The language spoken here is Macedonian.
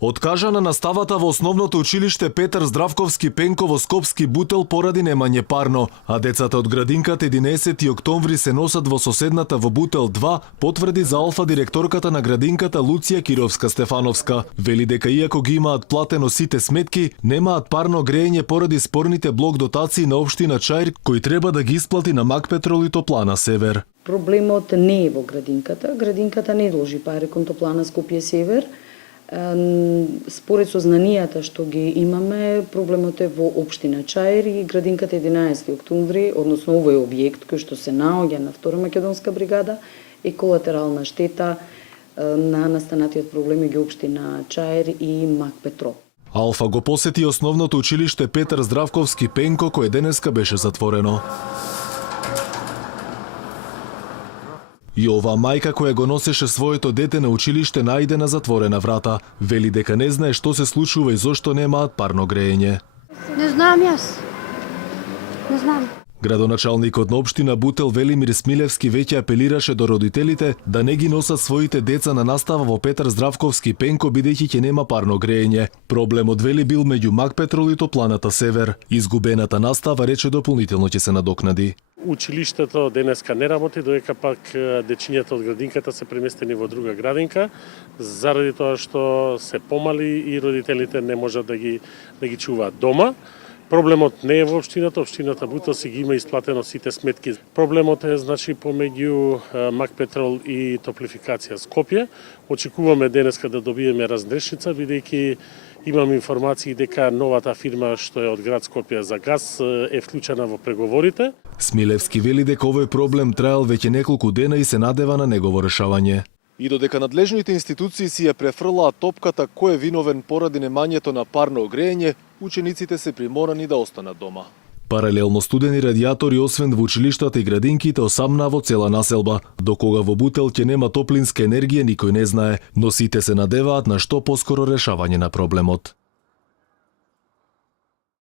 Откажана наставата во основното училиште Петар Здравковски Пенко во Скопски Бутел поради немање парно, а децата од градинката 11 октомври се носат во соседната во Бутел 2, потврди за Алфа директорката на градинката Луција Кировска-Стефановска. Вели дека иако ги имаат платено сите сметки, немаат парно грејење поради спорните блок дотации на општина Чаир, кои треба да ги исплати на Макпетрол и Топлана Север. Проблемот не е во градинката. Градинката не должи пари кон Топлана Скопје Север. Според сознанијата што ги имаме, проблемот е во општина Чаир и градинката 11 октомври, односно овој објект кој што се наоѓа на Втора македонска бригада, е колатерална штета на настанатиот проблеми ги општина Чаир и Макпетрол. Алфа го посети основното училиште Петар Здравковски Пенко, кое денеска беше затворено. И оваа мајка која го носеше своето дете на училиште најде на затворена врата. Вели дека не знае што се случува и зошто немаат парно грејење. Не знам јас. Не знам. Градоначалникот на општина Бутел Велимир Смилевски веќе апелираше до родителите да не ги носат своите деца на настава во Петар Здравковски Пенко бидејќи ќе нема парно грејење. Проблемот вели бил меѓу Макпетрол и Топланата Север. Изгубената настава рече дополнително ќе се надокнади. Училиштето денеска не работи, додека пак дечињата од градинката се преместени во друга градинка, заради тоа што се помали и родителите не можат да ги чуваат дома. Проблемот не е во општината Бутел си ги има исплатено сите сметки. Проблемот е помеѓу Макпетрол и Топлификација Скопје. Очекуваме денеска да добиеме разрешница, бидејќи имам информации дека новата фирма што е од град Скопје за газ е вклучена во преговорите. Смилевски вели дека овој проблем траел веќе неколку дена и се надева на негово решавање. И додека надлежните институции си ја префрлаат топката кој е виновен поради немањето на парно грејење, учениците се приморани да останат дома. Паралелно студени радиатори освен во училиштата и градинките осамна во цела населба. До кога во Бутел ќе нема топлинска енергија никој не знае, но сите се надеваат на што поскоро решавање на проблемот.